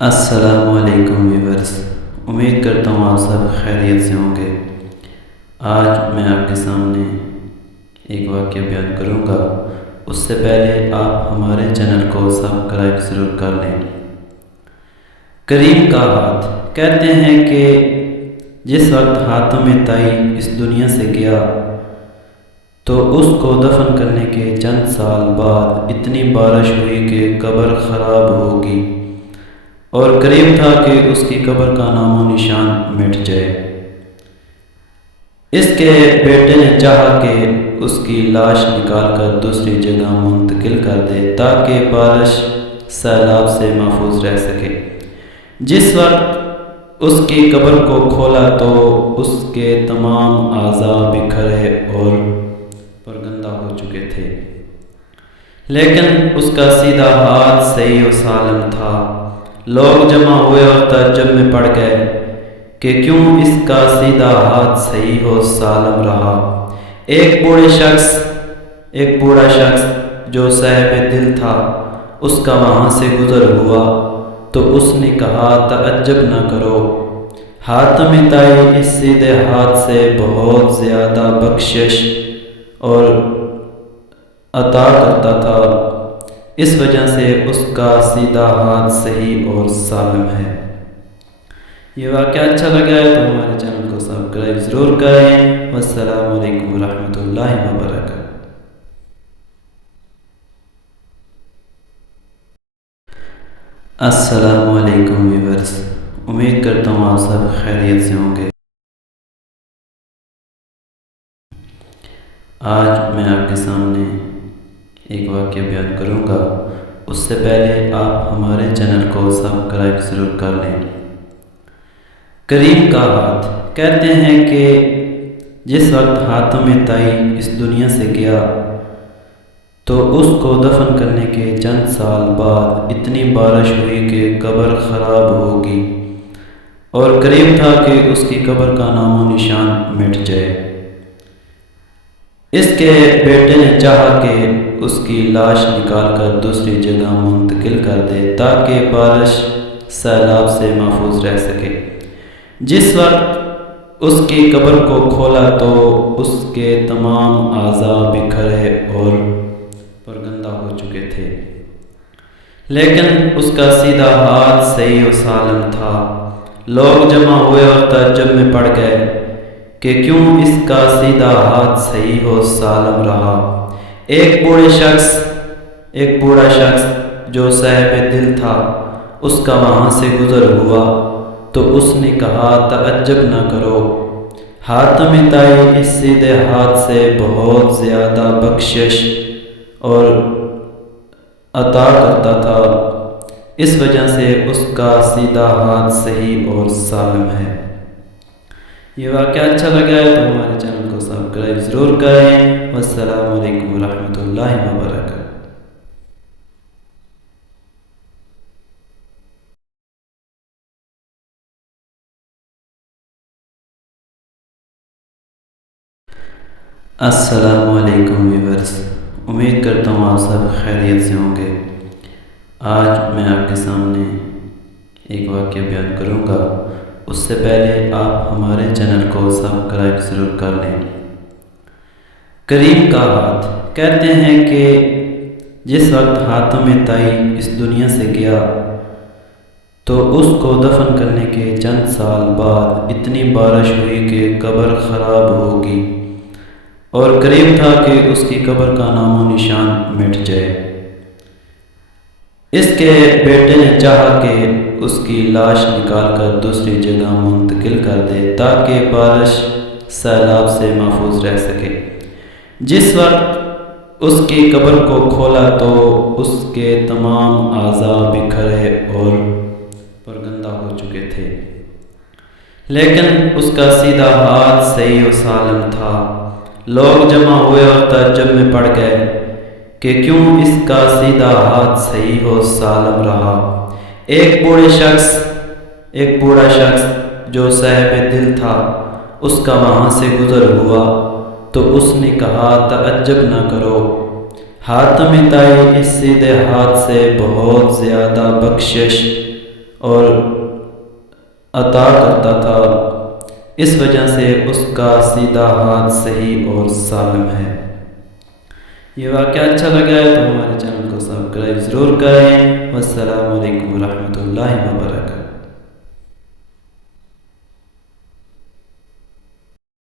السلام علیکم ویورز، امید کرتا ہوں آپ سب خیریت سے ہوں گے۔ آج میں آپ کے سامنے ایک واقعہ بیان کروں گا۔ اس سے پہلے آپ ہمارے چینل کو سبسکرائب ضرور کر لیں۔ کریم کا ہاتھ کہتے ہیں کہ جس وقت حاتم طائی اس دنیا سے گیا تو اس کو دفن کرنے کے چند سال بعد اتنی بارش ہوئی کہ قبر خراب ہوگی اور قریب تھا کہ اس کی قبر کا نام و نشان مٹ جائے۔ اس کے بیٹے نے چاہا کہ اس کی لاش نکال کر دوسری جگہ منتقل کر دے تاکہ بارش سیلاب سے محفوظ رہ سکے۔ جس وقت اس کی قبر کو کھولا تو اس کے تمام اعضاء بکھرے اور پرگندہ ہو چکے تھے، لیکن اس کا سیدھا ہاتھ صحیح و سالم تھا۔ لوگ جمع ہوئے اور تعجب میں پڑ گئے کہ کیوں اس کا سیدھا ہاتھ صحیح و سالم رہا۔ ایک بوڑھا شخص جو صاحب دل تھا اس کا وہاں سے گزر ہوا تو اس نے کہا، تعجب نہ کرو، حاتم طائی اس سیدھے ہاتھ سے بہت زیادہ بخشش اور عطا کرتا تھا، اس وجہ سے اس کا سیدھا ہاتھ صحیح اور سالم ہے۔ یہ واقعہ اچھا لگا ہے تو ہمارے چینل کو سبسکرائب ضرور کریں۔ والسلام علیکم ورحمۃ اللہ وبرکاتہ۔ السلام علیکم ویورز، امید کرتا ہوں آپ سب خیریت سے ہوں گے۔ آج میں آپ کے سامنے ایک واقعہ بیان کروں گا۔ اس سے پہلے آپ ہمارے چینل کو سبسکرائب ضرور کر لیں۔ کریم کا ہاتھ کہتے ہیں کہ جس وقت حاتم طائی اس دنیا سے گیا تو اس کو دفن کرنے کے چند سال بعد اتنی بارش ہوئی کہ قبر خراب ہوگی اور قریب تھا کہ اس کی قبر کا نام و نشان مٹ جائے۔ اس کے بیٹے نے چاہا کہ اس کی لاش نکال کر دوسری جگہ منتقل کر دے تاکہ بارش سیلاب سے محفوظ رہ سکے۔ جس وقت اس کی قبر کو کھولا تو اس کے تمام اعضاء بکھرے اور پرگندہ ہو چکے تھے، لیکن اس کا سیدھا ہاتھ صحیح و سالم تھا۔ لوگ جمع ہوئے اور تعجب میں پڑ گئے کہ کیوں اس کا سیدھا ہاتھ صحیح و سالم رہا۔ ایک بوڑھا شخص جو صاحب دل تھا اس کا وہاں سے گزر ہوا تو اس نے کہا، تعجب نہ کرو، حاتم طائی اس سیدھے ہاتھ سے بہت زیادہ بخشش اور عطا کرتا تھا، اس وجہ سے اس کا سیدھا ہاتھ صحیح اور سالم ہے۔ یہ واقعہ اچھا لگا ہے تو ہمارے چینل کو سبسکرائب ضرور کریں۔ والسلام علیکم ورحمۃ اللہ وبرکاتہ۔ السلام علیکم ویورز، امید کرتا ہوں آپ سب خیریت سے ہوں گے۔ آج میں آپ کے سامنے ایک واقعہ بیان کروں گا۔ اس سے پہلے آپ ہمارے چینل کو سبسکرائب ضرور کر لیں۔ کریم کا ہاتھ کہتے ہیں کہ جس وقت حاتم طائی اس دنیا سے گیا تو اس کو دفن کرنے کے چند سال بعد اتنی بارش ہوئی کہ قبر خراب ہوگی اور قریب تھا کہ اس کی قبر کا نام و نشان مٹ جائے۔ اس کے بیٹے نے چاہا کہ اس کی لاش نکال کر دوسری جگہ منتقل کر دے تاکہ بارش سیلاب سے محفوظ رہ سکے۔ جس وقت اس کی قبر کو کھولا تو اس کے تمام اعضاء بکھرے اور پرگندہ ہو چکے تھے، لیکن اس کا سیدھا ہاتھ صحیح و سالم تھا۔ لوگ جمع ہوئے اور تعجب میں پڑ گئے کہ کیوں اس کا سیدھا ہاتھ صحیح و سالم رہا۔ ایک بوڑھا شخص جو صاحب دل تھا اس کا وہاں سے گزر ہوا تو اس نے کہا، تعجب نہ کرو، حاتم طائی اس سیدھے ہاتھ سے بہت زیادہ بخشش اور عطا کرتا تھا، اس وجہ سے اس کا سیدھا ہاتھ صحیح اور سالم ہے۔ یہ واقعہ اچھا لگا ہے تو ہمارے چینل کو سبسکرائب ضرور کریں۔ والسلام علیکم ورحمۃ اللہ وبرکاتہ۔